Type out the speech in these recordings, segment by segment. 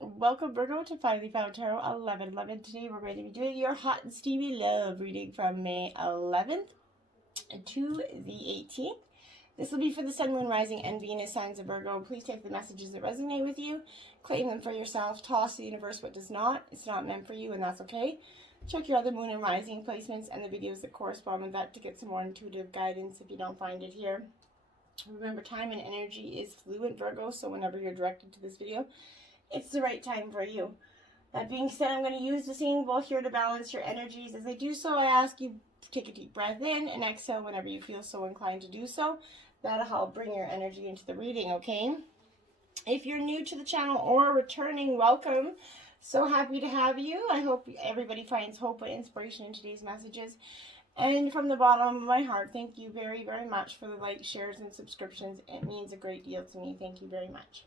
Welcome, Virgo, to Finally Found Tarot 1111. Today we're going to be doing your hot and steamy love reading from May 11th to the 18th. This will be for the Sun, Moon, Rising, and Venus signs of Virgo. Please take the messages that resonate with you, claim them for yourself, toss the universe what does not. It's not meant for you, and that's okay. Check your other Moon and Rising placements and the videos that correspond with that to get some more intuitive guidance if you don't find it here. Remember, time and energy is fluid, Virgo, so whenever you're directed to this video, it's the right time for you. That being said, I'm going to use the singing bowl here to balance your energies. As I do so, I ask you to take a deep breath in and exhale whenever you feel so inclined to do so. That'll help bring your energy into the reading, okay? If you're new to the channel or returning, welcome. So happy to have you. I hope everybody finds hope and inspiration in today's messages. And from the bottom of my heart, thank you very, very much for the likes, shares, and subscriptions. It means a great deal to me. Thank you very much.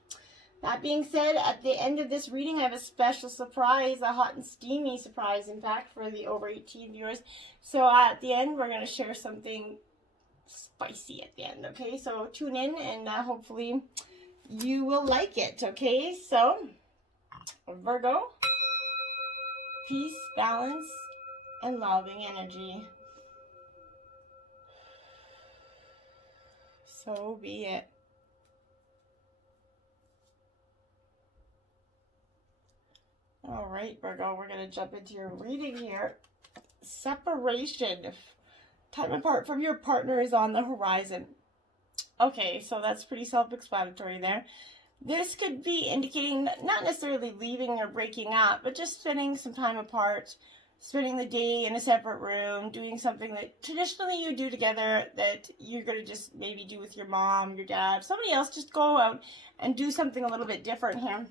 That being said, at the end of this reading, I have a special surprise, a hot and steamy surprise, in fact, for the over 18 viewers. So at the end, we're going to share something spicy at the end, okay? So tune in and hopefully you will like it, okay? So, Virgo, peace, balance, and loving energy. So be it. All right, Virgo, we're going to jump into your reading here. Separation. Time apart from your partner is on the horizon. Okay, so that's pretty self-explanatory there. This could be indicating not necessarily leaving or breaking up, but just spending some time apart, spending the day in a separate room, doing something that traditionally you do together that you're going to just maybe do with your mom, your dad, somebody else. Just go out and do something a little bit different here.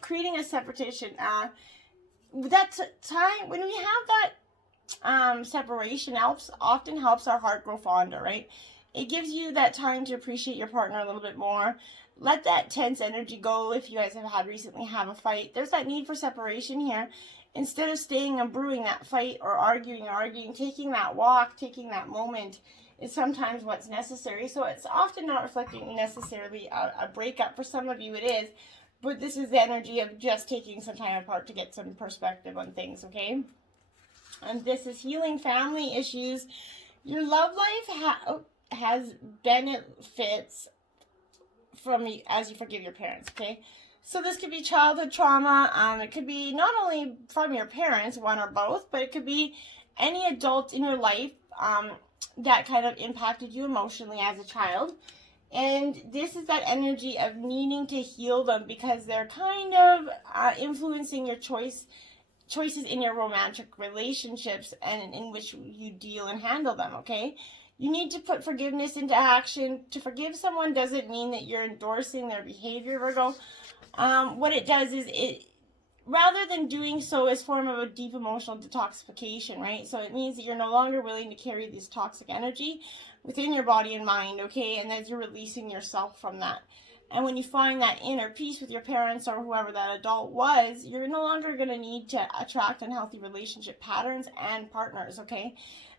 Creating a separation. That time when we have that separation often helps our heart grow fonder, right? It gives you that time to appreciate your partner a little bit more. Let that tense energy go. If you guys have recently have a fight, there's that need for separation here. Instead of staying and brewing that fight or arguing, taking that walk, taking that moment is sometimes what's necessary. So it's often not reflecting necessarily a breakup. For some of you it is, but this is the energy of just taking some time apart to get some perspective on things, okay? And this is healing family issues. Your love life has benefits from as you forgive your parents, okay? So this could be childhood trauma. It could be not only from your parents, one or both, but it could be any adult in your life that kind of impacted you emotionally as a child. And this is that energy of needing to heal them because they're kind of influencing your choices in your romantic relationships and in which you deal and handle them, okay? You need to put forgiveness into action. To forgive someone doesn't mean that you're endorsing their behavior, Virgo. What it does is rather than doing so as form of a deep emotional detoxification, right? So it means that you're no longer willing to carry this toxic energy within your body and mind, okay? And that you're releasing yourself from that. And when you find that inner peace with your parents or whoever that adult was, you're no longer going to need to attract unhealthy relationship patterns and partners, okay?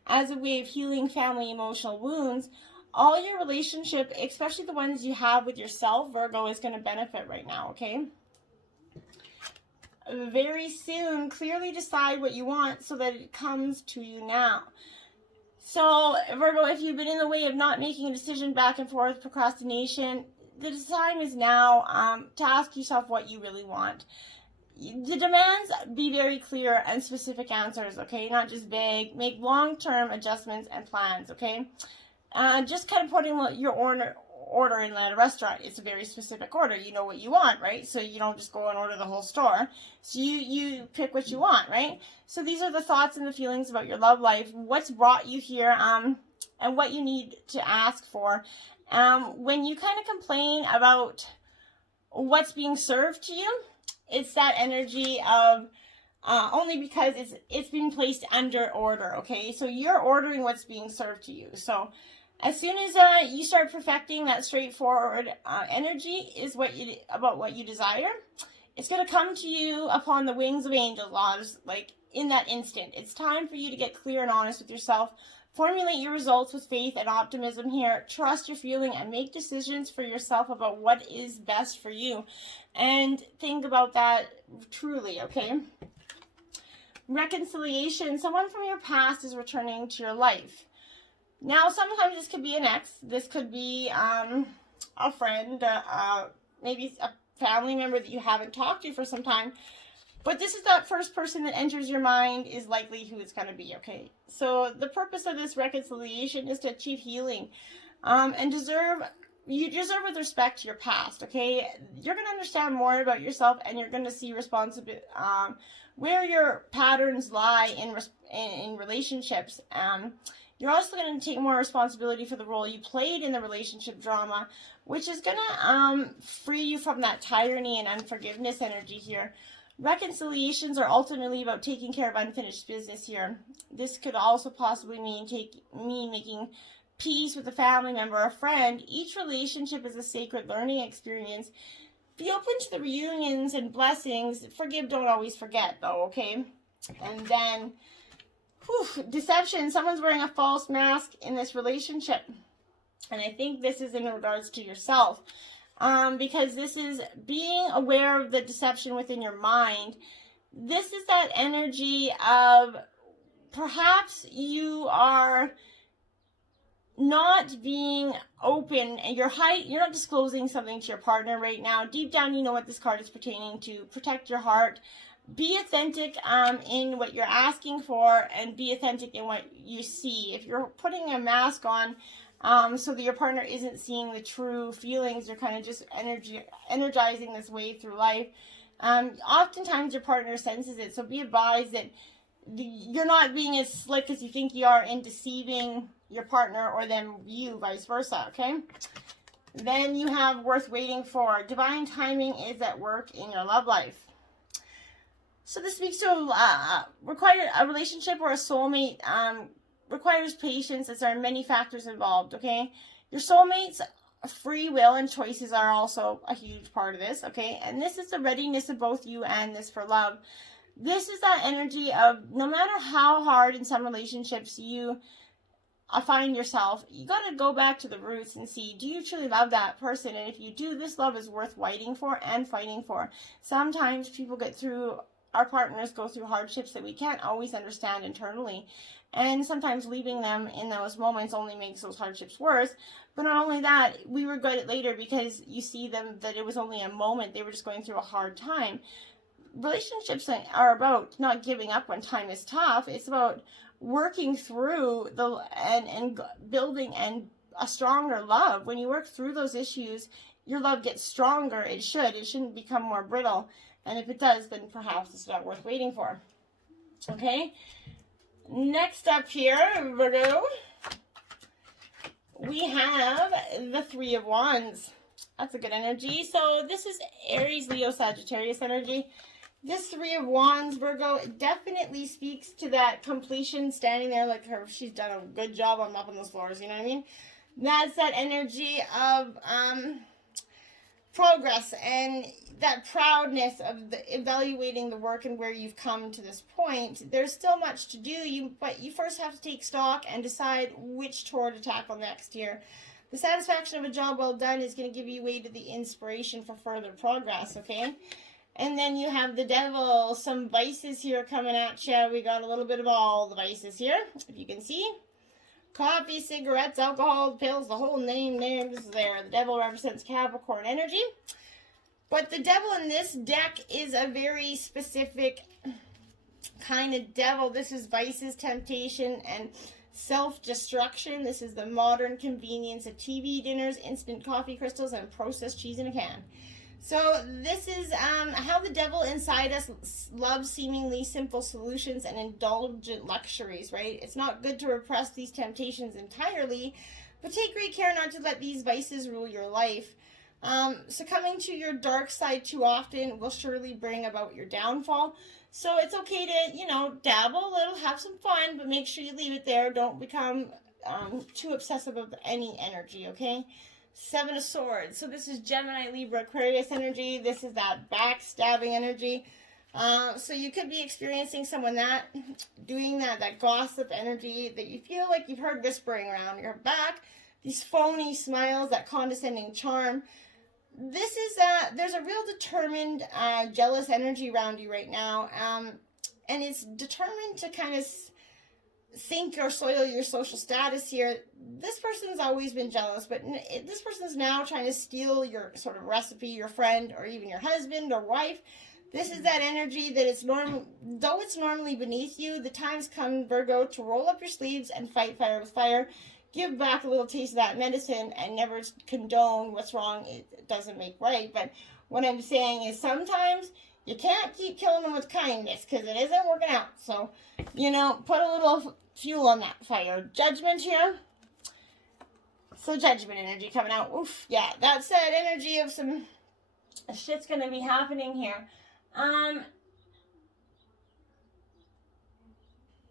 As a way of healing family emotional wounds, all your relationship, especially the ones you have with yourself, Virgo, is going to benefit right now, okay? Very soon, clearly decide what you want so that it comes to you now. So, Virgo, if you've been in the way of not making a decision, back and forth, procrastination, the time is now to ask yourself what you really want. The demands, be very clear and specific answers, okay? Not just vague. Make long-term adjustments and plans, okay? Just kind of putting your order in at a restaurant. It's a very specific order. You know what you want, right? So you don't just go and order the whole store. So you pick what you want, right? So these are the thoughts and the feelings about your love life, what's brought you here, and what you need to ask for. When you kind of complain about what's being served to you, it's that energy of only because it's being placed under order, okay? So you're ordering what's being served to you. So as soon as you start perfecting that straightforward energy is about what you desire, it's going to come to you upon the wings of angel laws, like in that instant. It's time for you to get clear and honest with yourself. Formulate your results with faith and optimism here. Trust your feeling and make decisions for yourself about what is best for you. And think about that truly, okay? Reconciliation. Someone from your past is returning to your life. Now, sometimes this could be an ex. This could be a friend, maybe a family member that you haven't talked to for some time. But this is that first person that enters your mind is likely who it's going to be, okay? So the purpose of this reconciliation is to achieve healing and you deserve with respect to your past, okay? You're going to understand more about yourself and you're going to see where your patterns lie in relationships. You're also going to take more responsibility for the role you played in the relationship drama, which is going to free you from that tyranny and unforgiveness energy here. Reconciliations are ultimately about taking care of unfinished business here. This could also possibly mean making peace with a family member or a friend. Each relationship is a sacred learning experience. Be open to the reunions and blessings. Forgive, don't always forget, though, okay? And then, deception. Someone's wearing a false mask in this relationship. And I think this is in regards to yourself. Because this is being aware of the deception within your mind. This is that energy of perhaps you are not being open and you're not disclosing something to your partner right now. Deep down, you know what this card is pertaining to. Protect your heart. Be authentic in what you're asking for and be authentic in what you see. If you're putting a mask on, so that your partner isn't seeing the true feelings, you're kind of just energizing this way through life. Oftentimes your partner senses it, so be advised that you're not being as slick as you think you are in deceiving your partner or them you, vice versa, okay? Then you have worth waiting for. Divine timing is at work in your love life. So this speaks to a relationship or a soulmate requires patience as there are many factors involved, okay? Your soulmate's free will and choices are also a huge part of this, okay? And this is the readiness of both you and this for love. This is that energy of no matter how hard in some relationships you find yourself, you got to go back to the roots and see, do you truly love that person? And if you do, this love is worth waiting for and fighting for. Sometimes our partners go through hardships that we can't always understand internally. And sometimes leaving them in those moments only makes those hardships worse. But not only that, we regret it later because you see them that it was only a moment. They were just going through a hard time. Relationships are about not giving up when time is tough. It's about working through and building a stronger love. When you work through those issues, your love gets stronger. It shouldn't become more brittle. And if it does, then perhaps it's not worth waiting for. Okay? Next up here, Virgo, we have the Three of Wands. That's a good energy. So this is Aries, Leo, Sagittarius energy. This Three of Wands, Virgo, definitely speaks to that completion, standing there like she's done a good job on mopping those floors, you know what I mean? That's that energy of progress and that proudness of evaluating the work and where you've come to this point. There's still much to do, but you first have to take stock and decide which tour to tackle next here. The satisfaction of a job well done is going to give you way to the inspiration for further progress, okay? And then you have the Devil, some vices here coming at you. We got a little bit of all the vices here, if you can see. Coffee, cigarettes, alcohol, pills, the whole names is there. The Devil represents Capricorn energy. But the Devil in this deck is a very specific kind of devil. This is vices, temptation, and self-destruction. This is the modern convenience of TV dinners, instant coffee crystals, and processed cheese in a can. So this is how the devil inside us loves seemingly simple solutions and indulgent luxuries, right? It's not good to repress these temptations entirely, but take great care not to let these vices rule your life. Succumbing to your dark side too often will surely bring about your downfall. So it's okay to, dabble a little, have some fun, but make sure you leave it there. Don't become too obsessive of any energy, okay? Seven of Swords. So this is Gemini, Libra, Aquarius energy. This is that backstabbing energy. So you could be experiencing someone doing that gossip energy that you feel like you've heard whispering around your back, these phony smiles, that condescending charm. This is, there's a real determined, jealous energy around you right now, and it's determined to kind of sink or soil your social status here. This person's always been jealous, but this person's now trying to steal your sort of recipe, your friend, or even your husband or wife. This is that energy that though it's normally beneath you, the time's come, Virgo, to roll up your sleeves and fight fire with fire. Give back a little taste of that medicine and never condone what's wrong. It doesn't make right. But what I'm saying is sometimes you can't keep killing them with kindness because it isn't working out. So, put a little fuel on that fire. Judgment here. So judgment energy coming out. Oof, yeah, that's that energy of some shit's going to be happening here.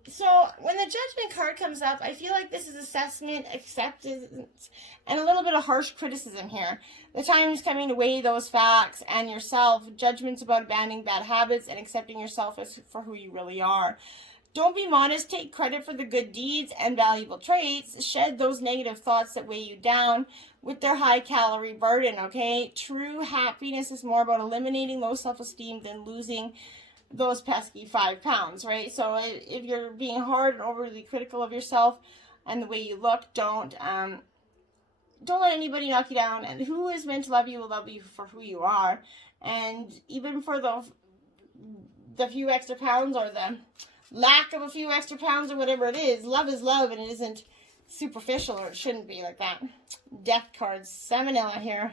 So when the judgment card comes up, I feel like this is assessment, acceptance, and a little bit of harsh criticism here. The time is coming to weigh those facts and yourself. Judgment's about abandoning bad habits and accepting yourself for who you really are. Don't be modest. Take credit for the good deeds and valuable traits. Shed those negative thoughts that weigh you down with their high-calorie burden, okay? True happiness is more about eliminating low self-esteem than losing those pesky 5 pounds, right? So if you're being hard and overly critical of yourself and the way you look, don't let anybody knock you down. And who is meant to love you will love you for who you are. And even for the few extra pounds or the lack of a few extra pounds or whatever it is, love is love, and it isn't superficial, or it shouldn't be like that. Death cards, Salmonella here.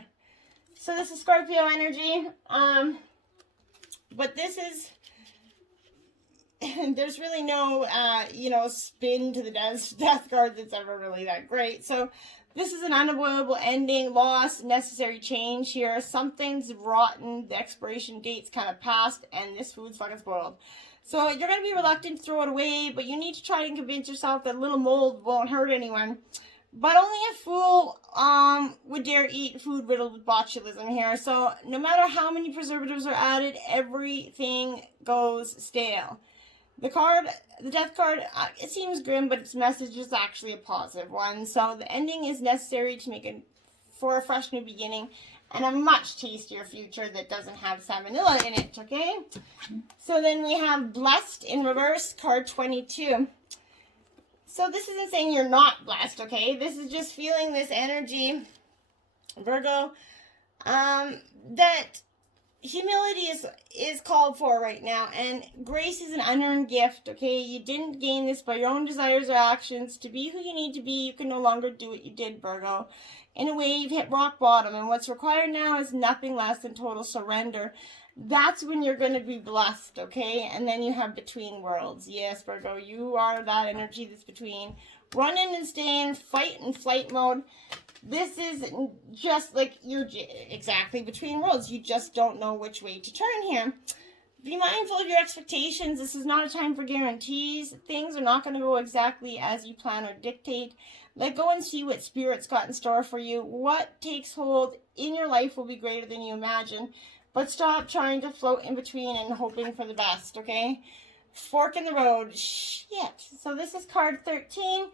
So this is Scorpio energy. But this is, there's really no, spin to the death card that's ever really that great. So this is an unavoidable ending, loss, necessary change here. Something's rotten, the expiration date's kind of passed, and this food's fucking spoiled. So you're going to be reluctant to throw it away, but you need to try and convince yourself that a little mold won't hurt anyone. But only a fool would dare eat food riddled with botulism here. So no matter how many preservatives are added, everything goes stale. The death card, it seems grim, but its message is actually a positive one. So the ending is necessary to make it for a fresh new beginning and a much tastier future that doesn't have salmonella in it, okay? So then we have Blessed in reverse, card 22. So this isn't saying you're not blessed, okay? This is just feeling this energy, Virgo, that humility is called for right now, and grace is an unearned gift, okay? You didn't gain this by your own desires or actions. To be who you need to be, you can no longer do what you did, Virgo. In a way, you've hit rock bottom, and what's required now is nothing less than total surrender. That's when you're going to be blessed, okay? And then you have between worlds. Yes, Virgo, you are that energy that's between running and staying, fight and flight mode. This is just like you're exactly between worlds. You just don't know which way to turn here. Be mindful of your expectations. This is not a time for guarantees. Things are not going to go exactly as you plan or dictate. Let go and see what Spirit's got in store for you. What takes hold in your life will be greater than you imagine. But stop trying to float in between and hoping for the best, okay? Fork in the road. Shit. So this is card 13.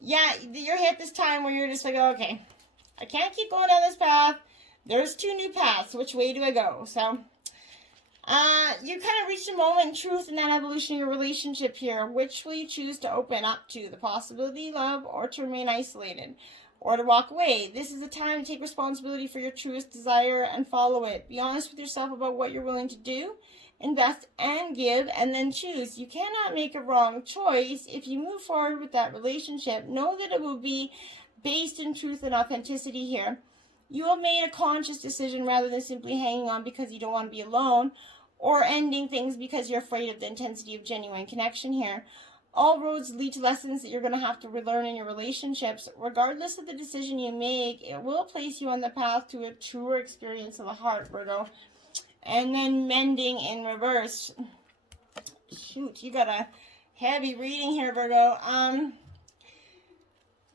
Yeah, you're hit this time where you're just like, okay, I can't keep going down this path. There's 2 new paths. Which way do I go? So, you kind of reached a moment in truth in that evolution of your relationship here. Which will you choose to open up to? The possibility of love, or to remain isolated, or to walk away? This is a time to take responsibility for your truest desire and follow it. Be honest with yourself about what you're willing to do, invest and give, and then choose. You cannot make a wrong choice. If you move forward with that relationship, know that it will be based in truth and authenticity here. You have made a conscious decision rather than simply hanging on because you don't want to be alone, or ending things because you're afraid of the intensity of genuine connection here. All roads lead to lessons that you're going to have to relearn in your relationships. Regardless of the decision you make, it will place you on the path to a truer experience of the heart, Virgo. And then mending in reverse. Shoot, you got a heavy reading here, Virgo.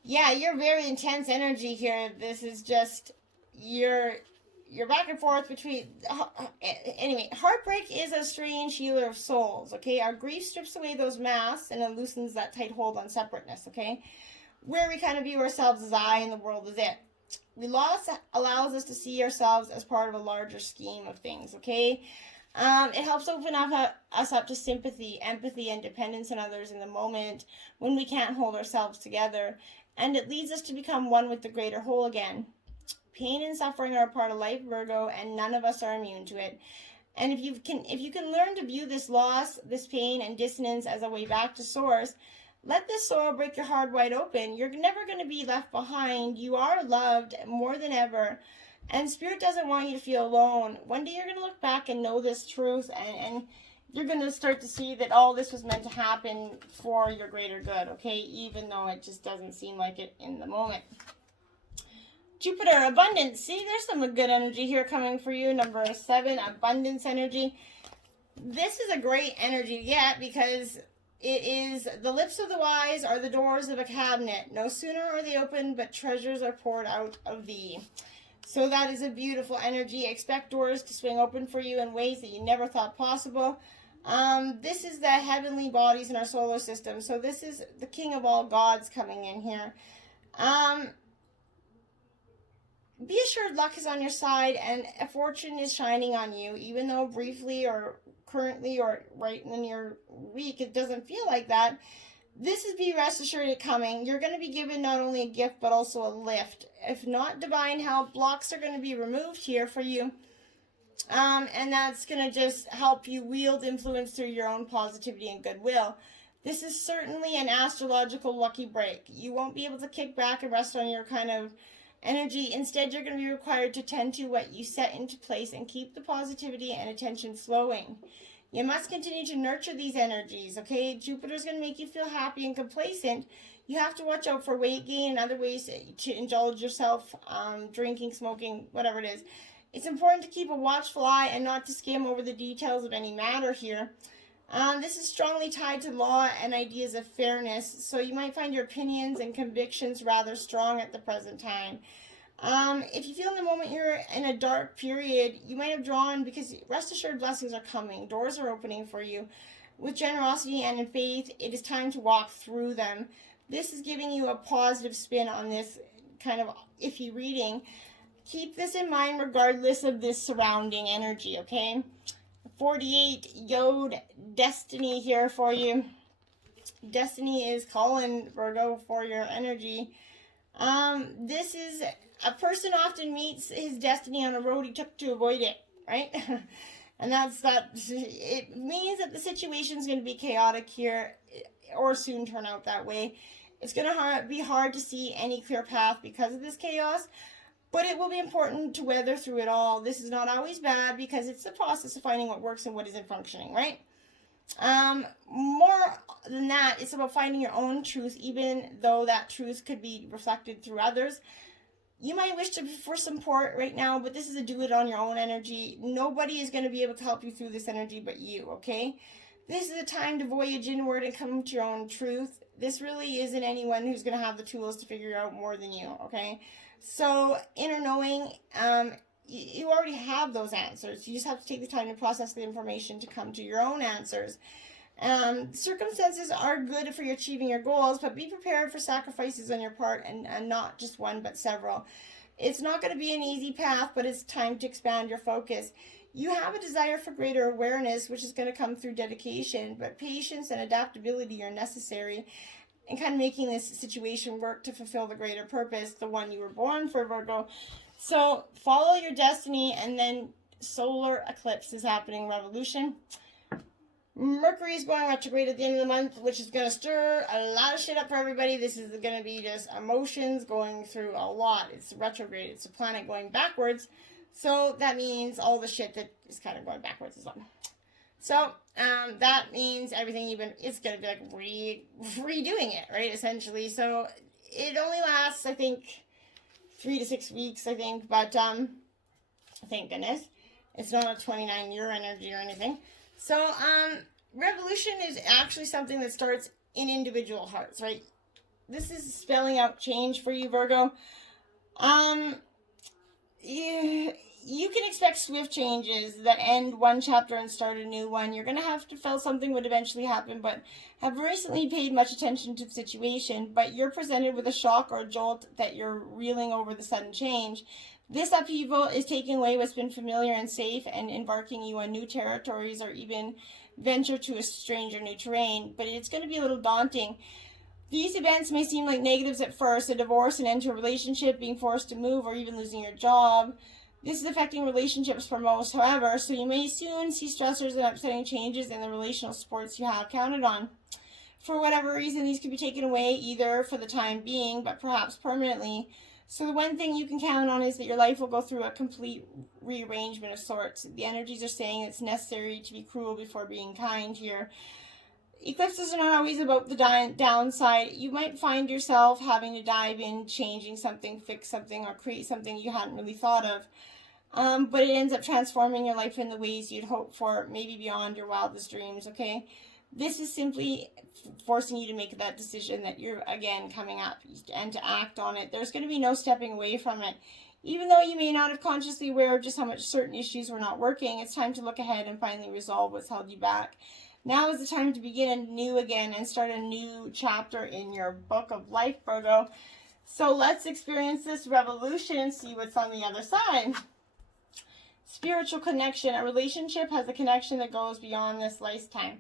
Yeah, you're very intense energy here. This is just, you're you're back and forth between, anyway, heartbreak is a strange healer of souls, okay? Our grief strips away those masks and it loosens that tight hold on separateness, okay? Where we kind of view ourselves as I and the world as it. Loss allows us to see ourselves as part of a larger scheme of things, okay? It helps open us up to sympathy, empathy, and dependence on others in the moment when we can't hold ourselves together. And it leads us to become one with the greater whole again. Pain and suffering are a part of life, Virgo, and none of us are immune to it. And if you can learn to view this loss, this pain, and dissonance as a way back to source, let this sorrow break your heart wide open. You're never going to be left behind. You are loved more than ever. And Spirit doesn't want you to feel alone. One day you're going to look back and know this truth, and you're going to start to see that all this was meant to happen for your greater good, okay? Even though it just doesn't seem like it in the moment. Jupiter, abundance. See, there's some good energy here coming for you. Number 7, abundance energy. This is a great energy to get because it is the lips of the wise are the doors of a cabinet. No sooner are they opened, but treasures are poured out of thee. So that is a beautiful energy. Expect doors to swing open for you in ways that you never thought possible. This is the heavenly bodies in our solar system. So this is the king of all gods coming in here. Be assured luck is on your side and a fortune is shining on you, even though briefly or currently or right in your week it doesn't feel like that. This is be rest assured it coming. You're going to be given not only a gift but also a lift. If not divine help, blocks are going to be removed here for you. And that's going to just help you wield influence through your own positivity and goodwill. This is certainly an astrological lucky break. You won't be able to kick back and rest on your kind of energy. Instead, you're going to be required to tend to what you set into place and keep the positivity and attention flowing. You must continue to nurture these energies, okay? Jupiter's going to make you feel happy and complacent. You have to watch out for weight gain and other ways to indulge yourself, drinking, smoking, whatever it is. It's important to keep a watchful eye and not to skim over the details of any matter here. This is strongly tied to law and ideas of fairness, so you might find your opinions and convictions rather strong at the present time. If you feel in the moment you're in a dark period, you might have drawn, because rest assured blessings are coming. Doors are opening for you. With generosity and in faith, it is time to walk through them. This is giving you a positive spin on this kind of iffy reading. Keep this in mind regardless of this surrounding energy, okay? 48 Yod Destiny here for you. Destiny is calling, Virgo, for your energy. This is a person often meets his destiny on a road he took to avoid it, right? And that's that. It means that the situation is going to be chaotic here or soon turn out that way. It's going to be hard to see any clear path because of this chaos. But it will be important to weather through it all. This is not always bad because it's the process of finding what works and what isn't functioning, right? More than that, it's about finding your own truth, even though that truth could be reflected through others. You might wish for support right now, but this is a do it on your own energy. Nobody is going to be able to help you through this energy but you, okay? This is a time to voyage inward and come to your own truth. This really isn't anyone who's going to have the tools to figure out more than you, okay? So, inner knowing, you already have those answers. You just have to take the time to process the information to come to your own answers. Circumstances are good for you achieving your goals, but be prepared for sacrifices on your part, and not just one, but several. It's not going to be an easy path, but it's time to expand your focus. You have a desire for greater awareness, which is going to come through dedication, but patience and adaptability are necessary in kind of making this situation work to fulfill the greater purpose, the one you were born for, Virgo. So follow your destiny, and then solar eclipse is happening, revolution. Mercury is going retrograde at the end of the month, which is going to stir a lot of shit up for everybody. This is going to be just emotions going through a lot. It's retrograde. It's a planet going backwards. So that means all the shit that is kind of going backwards as well. So that means everything it's going to be like redoing it, right, essentially. So it only lasts, I think, 3 to 6 weeks, I think. But thank goodness. It's not a 29-year energy or anything. So, revolution is actually something that starts in individual hearts, right? This is spelling out change for you, Virgo. You you can expect swift changes that end one chapter and start a new one. You're going to have to feel something would eventually happen, but have recently paid much attention to the situation, but you're presented with a shock or a jolt that you're reeling over the sudden change. This upheaval is taking away what's been familiar and safe and embarking you on new territories or even venture to a strange or new terrain, but it's going to be a little daunting. These events may seem like negatives at first, a divorce, an end to a relationship, being forced to move, or even losing your job. This is affecting relationships for most, however, so you may soon see stressors and upsetting changes in the relational supports you have counted on. For whatever reason, these could be taken away either for the time being, but perhaps permanently. So the one thing you can count on is that your life will go through a complete rearrangement of sorts. The energies are saying it's necessary to be cruel before being kind here. Eclipses are not always about the downside. You might find yourself having to dive in, changing something, fix something, or create something you hadn't really thought of. But it ends up transforming your life in the ways you'd hoped for, maybe beyond your wildest dreams, okay? This is simply forcing you to make that decision that you're, again, coming up and to act on it. There's going to be no stepping away from it. Even though you may not have consciously aware of just how much certain issues were not working, it's time to look ahead and finally resolve what's held you back. Now is the time to begin anew again and start a new chapter in your book of life, Virgo. So let's experience this revolution and see what's on the other side. Spiritual connection. A relationship has a connection that goes beyond this lifetime.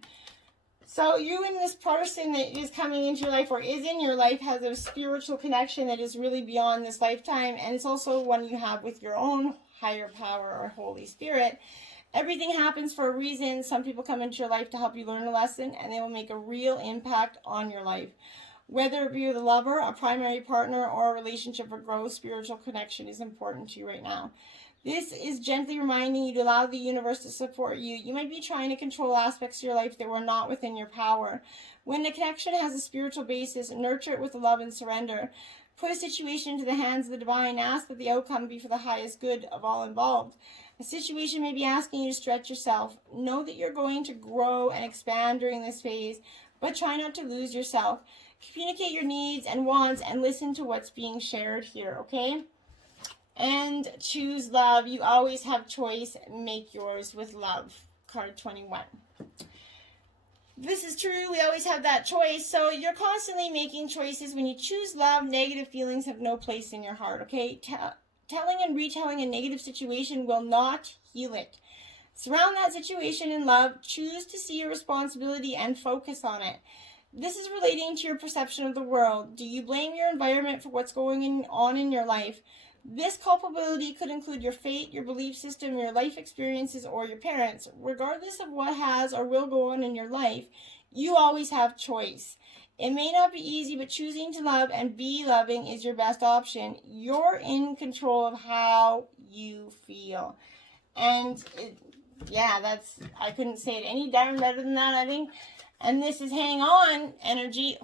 So you and this person that is coming into your life or is in your life has a spiritual connection that is really beyond this lifetime. And it's also one you have with your own higher power or Holy Spirit. Everything happens for a reason. Some people come into your life to help you learn a lesson, and they will make a real impact on your life. Whether it be with a lover, a primary partner, or a relationship for growth, spiritual connection is important to you right now. This is gently reminding you to allow the universe to support you. You might be trying to control aspects of your life that were not within your power. When the connection has a spiritual basis, nurture it with love and surrender. Put a situation into the hands of the divine. Ask that the outcome be for the highest good of all involved. A situation may be asking you to stretch yourself. Know that you're going to grow and expand during this phase, but try not to lose yourself. Communicate your needs and wants and listen to what's being shared here, okay? And choose love. You always have choice. Make yours with love. Card 21. This is true. We always have that choice. So you're constantly making choices. When you choose love, negative feelings have no place in your heart, okay? Telling and retelling a negative situation will not heal it. Surround that situation in love. Choose to see your responsibility and focus on it. This is relating to your perception of the world. Do you blame your environment for what's going on in your life? This culpability could include your fate, your belief system, your life experiences, or your parents. Regardless of what has or will go on in your life, you always have choice. It may not be easy, but choosing to love and be loving is your best option. You're in control of how you feel. And I couldn't say it any darn better than that, I think. And this is hang on energy.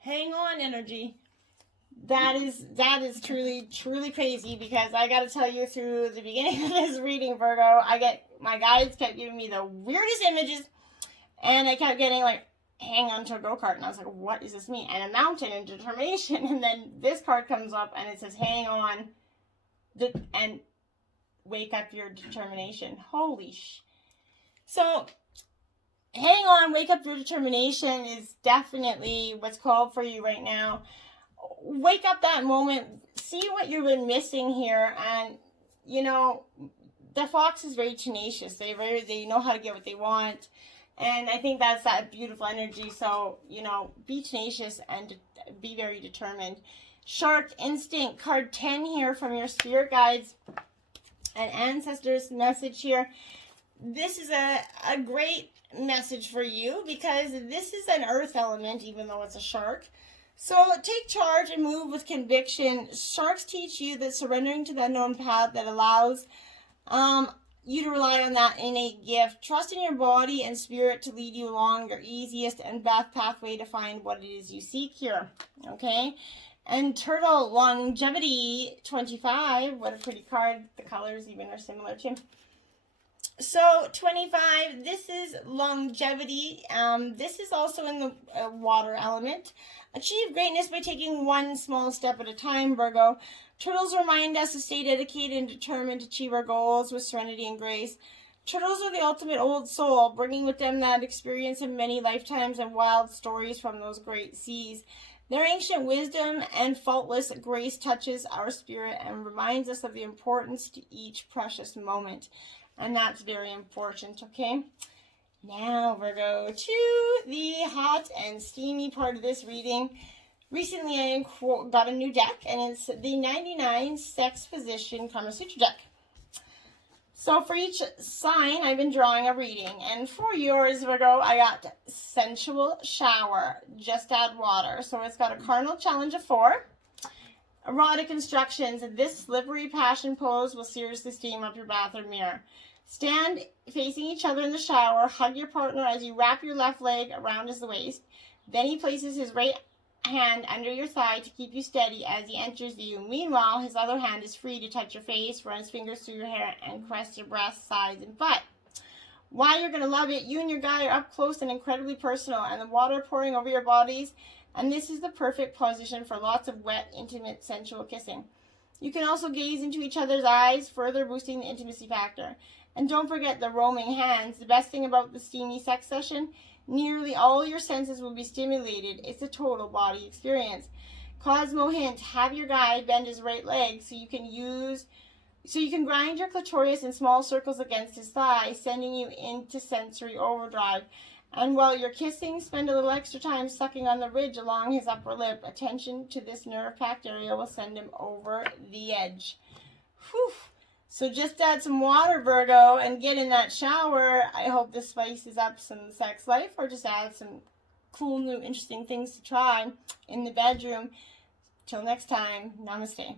Hang on energy. That is truly, truly crazy, because I got to tell you, through the beginning of this reading, Virgo, my guides kept giving me the weirdest images, and I kept getting like, hang on to a go-kart, and I was like, what does this mean? And a mountain and determination, and then this card comes up and it says, hang on, and wake up your determination. Holy sh. So, hang on, wake up your determination is definitely what's called for you right now. Wake up that moment, see what you've been missing here, and the fox is very tenacious. They know how to get what they want, and I think that's that beautiful energy. So be tenacious and be very determined. Shark instinct, card 10 here from your spirit guides and ancestors message here. This is a great message for you, because this is an earth element, even though it's a shark. So take charge and move with conviction. Sharks teach you that surrendering to the unknown path that allows you to rely on that innate gift. Trust in your body and spirit to lead you along your easiest and best pathway to find what it is you seek here. Okay? And Turtle, longevity 25. What a pretty card. The colors even are similar too. So 25, this is longevity. This is also in the water element. Achieve greatness by taking one small step at a time, Virgo. Turtles remind us to stay dedicated and determined to achieve our goals with serenity and grace. Turtles are the ultimate old soul, bringing with them that experience of many lifetimes and wild stories from those great seas. Their ancient wisdom and faultless grace touches our spirit and reminds us of the importance to each precious moment. And that's very important, okay? Now, Virgo, to the hot and steamy part of this reading. Recently, I got a new deck, and it's the 99 Sex Position Kama Sutra deck. So for each sign, I've been drawing a reading. And for yours, Virgo, I got Sensual Shower, Just Add Water. So it's got a Cardinal Challenge of 4. Erotic instructions. This slippery passion pose will seriously steam up your bathroom mirror. Stand facing each other in the shower. Hug your partner as you wrap your left leg around his waist. Then he places his right hand under your thigh to keep you steady as he enters you. Meanwhile, his other hand is free to touch your face, run his fingers through your hair, and caress your breasts, sides, and butt. Why you're going to love it, you and your guy are up close and incredibly personal, and the water pouring over your bodies, and this is the perfect position for lots of wet, intimate, sensual kissing. You can also gaze into each other's eyes, further boosting the intimacy factor. And don't forget the roaming hands. The best thing about the steamy sex session, nearly all your senses will be stimulated. It's a total body experience. Cosmo hint, have your guy bend his right leg so you can grind your clitoris in small circles against his thigh, sending you into sensory overdrive. And while you're kissing, spend a little extra time sucking on the ridge along his upper lip. Attention to this nerve-packed area will send him over the edge. Whew. So just add some water, Virgo, and get in that shower. I hope this spices up some sex life, or just add some cool, new, interesting things to try in the bedroom. Till next time, namaste.